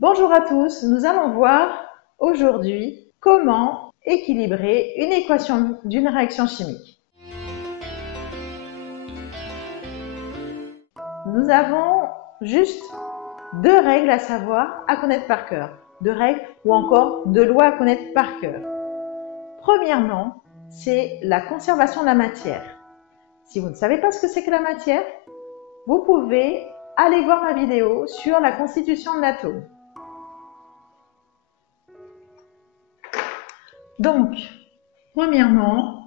Bonjour à tous, nous allons voir aujourd'hui comment équilibrer une équation d'une réaction chimique. Nous avons juste deux règles à savoir, à connaître par cœur. Deux règles ou encore deux lois à connaître par cœur. Premièrement, c'est la conservation de la matière. Si vous ne savez pas ce que c'est que la matière, vous pouvez aller voir ma vidéo sur la constitution de l'atome. Donc, premièrement,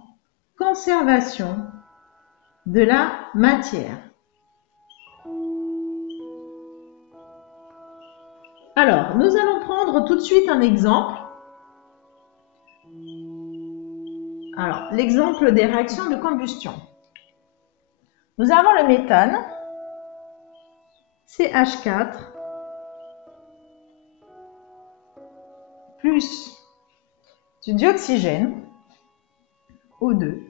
conservation de la matière. Alors, nous allons prendre tout de suite un exemple. Alors, l'exemple des réactions de combustion. Nous avons le méthane, CH4, plus du dioxygène, O2,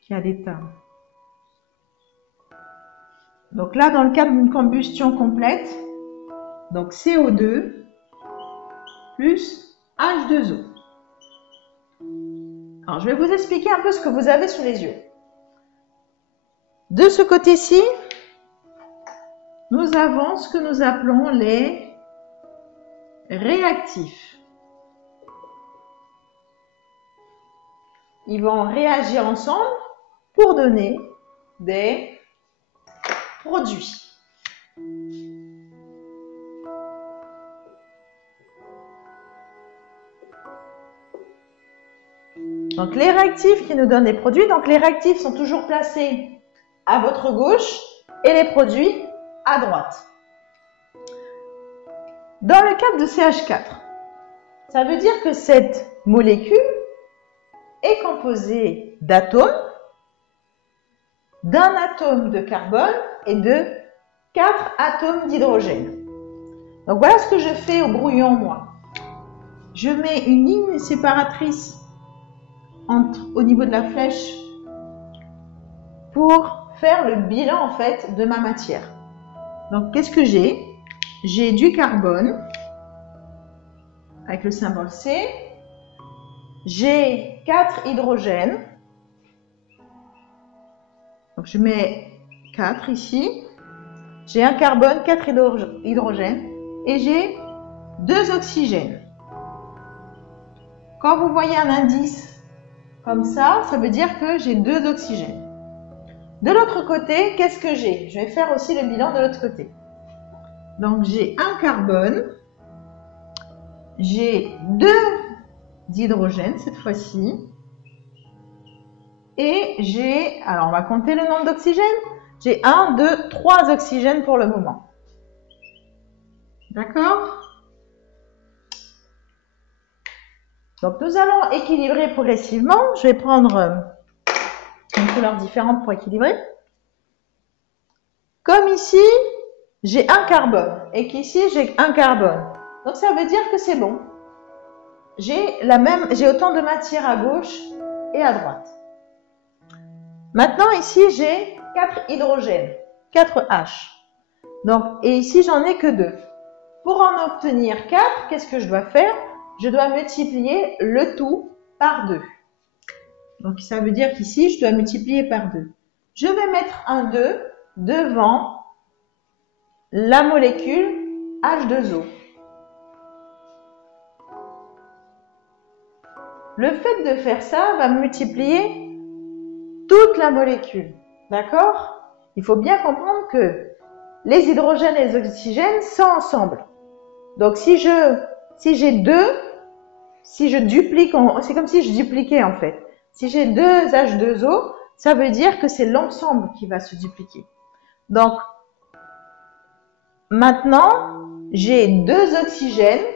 qui a l'état. Donc là, dans le cadre d'une combustion complète, donc CO2 plus H2O. Alors, je vais vous expliquer un peu ce que vous avez sous les yeux. De ce côté-ci, nous avons ce que nous appelons les réactifs. Ils vont réagir ensemble pour donner des produits. Donc les réactifs qui nous donnent des produits, donc les réactifs sont toujours placés à votre gauche et les produits à droite. Dans le cas de CH4, ça veut dire que cette molécule est composée d'atomes, d'un atome de carbone et de 4 atomes d'hydrogène. Donc voilà ce que je fais au brouillon, moi. Je mets une ligne séparatrice au niveau de la flèche pour faire le bilan en fait de ma matière. Donc qu'est-ce que j'ai? J'ai du carbone avec le symbole C. J'ai 4 hydrogènes. Donc je mets 4 ici. J'ai un carbone, 4 hydrogènes et j'ai 2 oxygènes. Quand vous voyez un indice comme ça veut dire que j'ai 2 oxygènes. De l'autre côté, qu'est-ce que j'ai? Je vais faire aussi le bilan de l'autre côté. Donc j'ai un carbone, j'ai 2 d'hydrogène cette fois-ci, et j'ai, alors on va compter le nombre d'oxygènes, j'ai 1, 2, 3 oxygènes pour le moment. D'accord? Donc nous allons équilibrer progressivement. Je vais prendre une couleur différente pour équilibrer. Comme ici, j'ai un carbone et qu'ici, j'ai un carbone. Donc ça veut dire que c'est bon. J'ai autant de matière à gauche et à droite. Maintenant, ici, j'ai 4 hydrogènes, 4 H. Donc, et ici, j'en ai que 2. Pour en obtenir 4, qu'est-ce que je dois faire? Je dois multiplier le tout par 2. Donc, ça veut dire qu'ici, je dois multiplier par 2. Je vais mettre un 2 devant la molécule H2O. Le fait de faire ça va multiplier toute la molécule. D'accord? Il faut bien comprendre que les hydrogènes et les oxygènes sont ensemble. Donc, si j'ai 2, si je duplique, c'est comme si je dupliquais en fait. Si j'ai 2 H2O, ça veut dire que c'est l'ensemble qui va se dupliquer. Donc, maintenant, j'ai 2 oxygènes,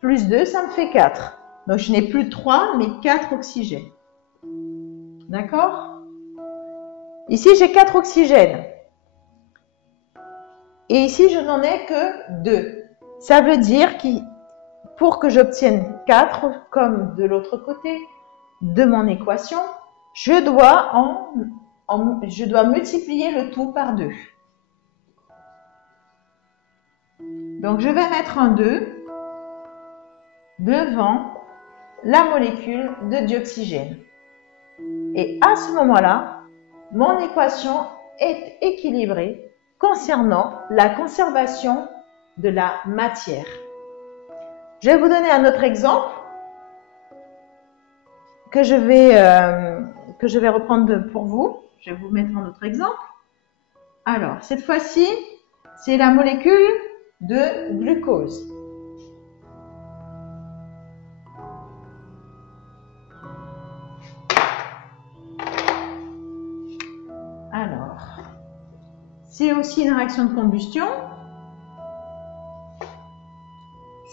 plus 2, ça me fait 4. Donc, je n'ai plus 3, mais 4 oxygènes. D'accord? Ici, j'ai 4 oxygènes. Et ici, je n'en ai que 2. Ça veut dire que pour que j'obtienne 4, comme de l'autre côté de mon équation, je dois multiplier le tout par 2. Donc, je vais mettre un 2 devant la molécule de dioxygène. Et à ce moment-là, mon équation est équilibrée concernant la conservation de la matière. Je vais vous donner un autre exemple que je vais reprendre pour vous. Je vais vous mettre un autre exemple. Alors, cette fois-ci, c'est la molécule de glucose. Alors, c'est aussi une réaction de combustion.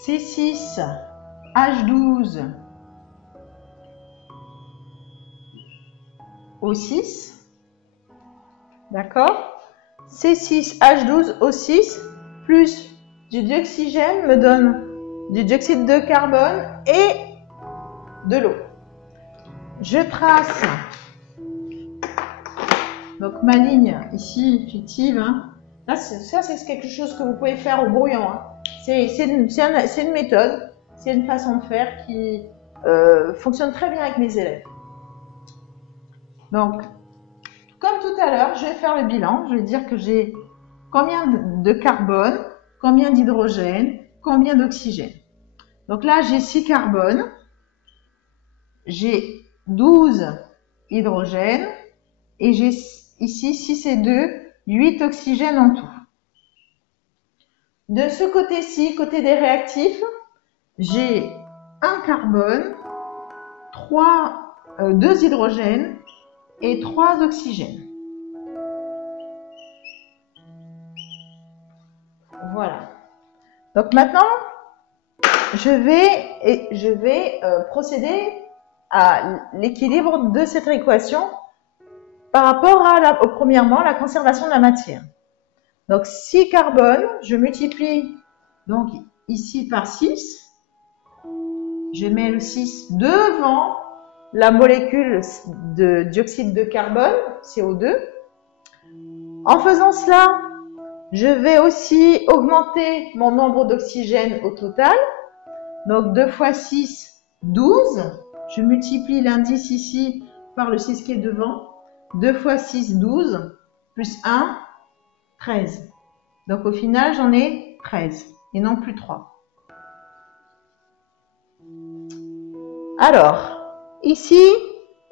C6H12 O6. D'accord? C6H12O6 plus du dioxygène me donne du dioxyde de carbone et de l'eau. Je trace donc ma ligne ici fictive. Hein. Là, ça c'est quelque chose que vous pouvez faire au brouillon. Hein. C'est une méthode, c'est une façon de faire qui fonctionne très bien avec mes élèves. Donc, comme tout à l'heure, je vais faire le bilan. Je vais dire que j'ai combien de carbone, combien d'hydrogène, combien d'oxygène. Donc là, j'ai 6 carbones, j'ai 12 hydrogènes et j'ai ici 6 et 2, 8 oxygènes en tout. De ce côté-ci, côté des réactifs, j'ai 1 carbone, 2 hydrogènes et 3 oxygènes. Voilà. Donc maintenant, je vais procéder à l'équilibre de cette équation par rapport à, premièrement, la conservation de la matière. Donc 6 carbone, je multiplie donc ici par 6. Je mets le 6 devant la molécule de dioxyde de carbone, CO2. En faisant cela, je vais aussi augmenter mon nombre d'oxygène au total. Donc 2 fois 6, 12. Je multiplie l'indice ici par le 6 qui est devant. 2 fois 6, 12. Plus 1, 13. Donc au final, j'en ai 13 et non plus 3. Alors, ici,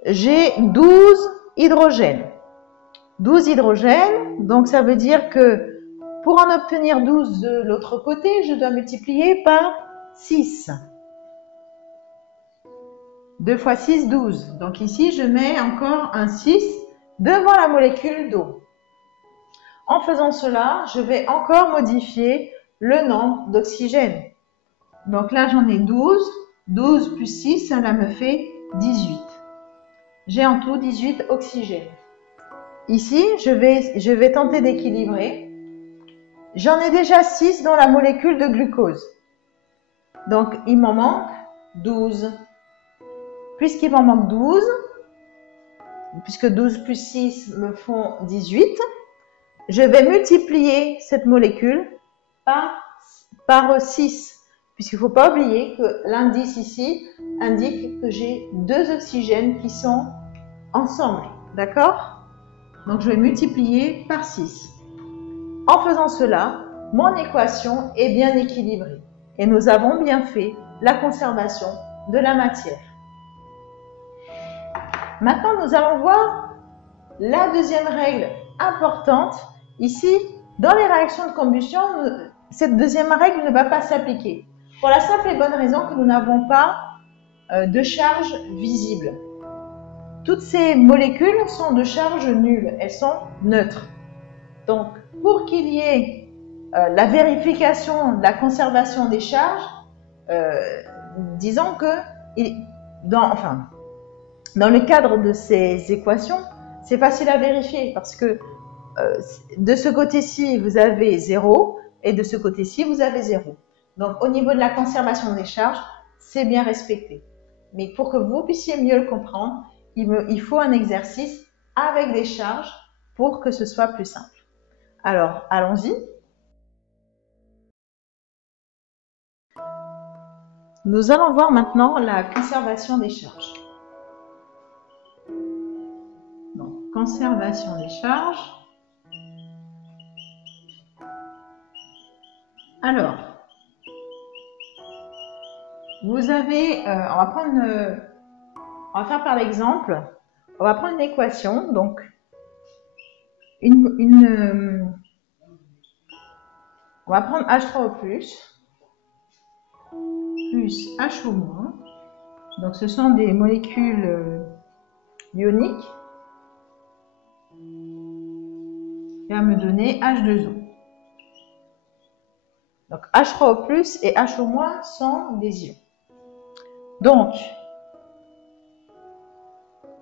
j'ai 12 hydrogènes. 12 hydrogènes, donc ça veut dire que pour en obtenir 12 de l'autre côté, je dois multiplier par 6. 2 fois 6, 12. Donc ici, je mets encore un 6 devant la molécule d'eau. En faisant cela, je vais encore modifier le nombre d'oxygène. Donc là, j'en ai 12. 12 plus 6, cela me fait 18. J'ai en tout 18 oxygènes. Ici, je vais tenter d'équilibrer. J'en ai déjà 6 dans la molécule de glucose. Donc, il m'en manque 12. Puisqu'il m'en manque 12, puisque 12 plus 6 me font 18, je vais multiplier cette molécule par 6. Puisqu'il ne faut pas oublier que l'indice ici indique que j'ai 2 oxygènes qui sont ensemble. D'accord? Donc, je vais multiplier par 6. En faisant cela, mon équation est bien équilibrée. Et nous avons bien fait la conservation de la matière. Maintenant, nous allons voir la deuxième règle importante. Ici, dans les réactions de combustion, cette deuxième règle ne va pas s'appliquer. Pour la simple et bonne raison que nous n'avons pas de charge visible. Toutes ces molécules sont de charge nulle, elles sont neutres. Donc, pour qu'il y ait la vérification de la conservation des charges, disons que dans le cadre de ces équations, c'est facile à vérifier parce que de ce côté-ci, vous avez 0 et de ce côté-ci, vous avez 0. Donc, au niveau de la conservation des charges, c'est bien respecté. Mais pour que vous puissiez mieux le comprendre, il faut un exercice avec des charges pour que ce soit plus simple. Alors, allons-y. Nous allons voir maintenant la conservation des charges. Donc, conservation des charges. Alors, vous avez, on va faire par l'exemple, on va prendre une équation, donc on va prendre H3O+, plus HO-. Donc ce sont des molécules ioniques qui va me donner H2O. Donc H3O+ et HO- sont des ions. Donc,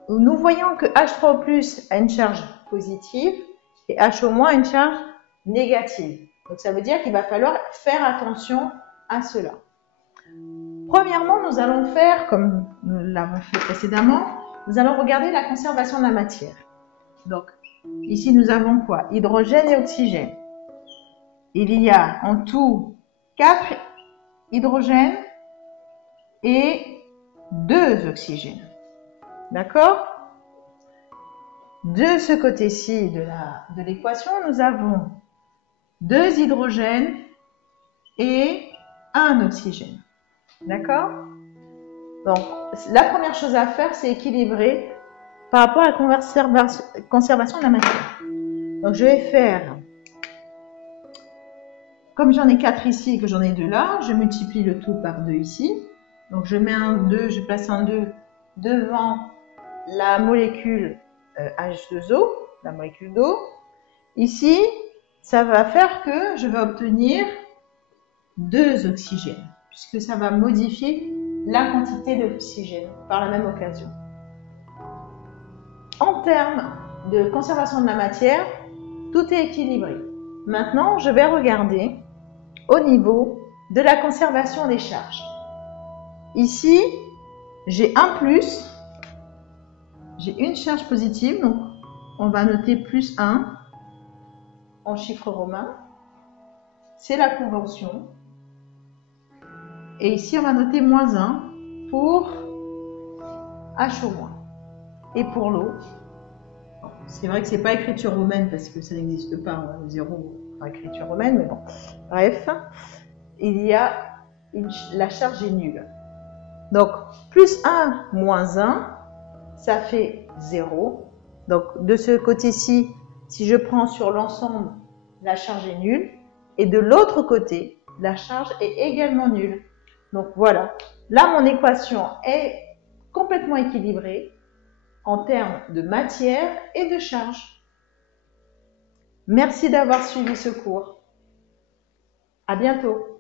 nous voyons que H3O+ a une charge positive et HO- a une charge négative. Donc ça veut dire qu'il va falloir faire attention à cela. Premièrement, nous allons faire, comme nous l'avons fait précédemment, nous allons regarder la conservation de la matière. Donc, ici nous avons quoi? Hydrogène et oxygène. Il y a en tout 4 hydrogènes et 2 oxygènes. D'accord? De ce côté-ci de l'équation, nous avons 2 hydrogènes et 1 oxygène. D'accord? Donc, la première chose à faire, c'est équilibrer par rapport à la conservation de la matière. Donc, je vais faire, comme j'en ai 4 ici et que j'en ai 2 là, je multiplie le tout par 2 ici. Donc, je mets un 2, je place un 2 devant la molécule H2O, la molécule d'eau. Ici, ça va faire que je vais obtenir 2 oxygènes, puisque ça va modifier la quantité d'oxygène par la même occasion. En termes de conservation de la matière, tout est équilibré. Maintenant, je vais regarder au niveau de la conservation des charges. Ici, j'ai un plus, j'ai une charge positive, donc on va noter plus 1 en chiffre romain. C'est la convention. Et ici, on va noter moins 1 pour HO-. Et pour l'eau, c'est vrai que c'est pas écriture romaine parce que ça n'existe pas, hein, 0 en écriture romaine, mais bon. Bref, il y a la charge est nulle. Donc, plus 1 moins 1, ça fait 0. Donc, de ce côté-ci, si je prends sur l'ensemble, la charge est nulle. Et de l'autre côté, la charge est également nulle. Donc, voilà. Là, mon équation est complètement équilibrée en termes de matière et de charge. Merci d'avoir suivi ce cours. À bientôt.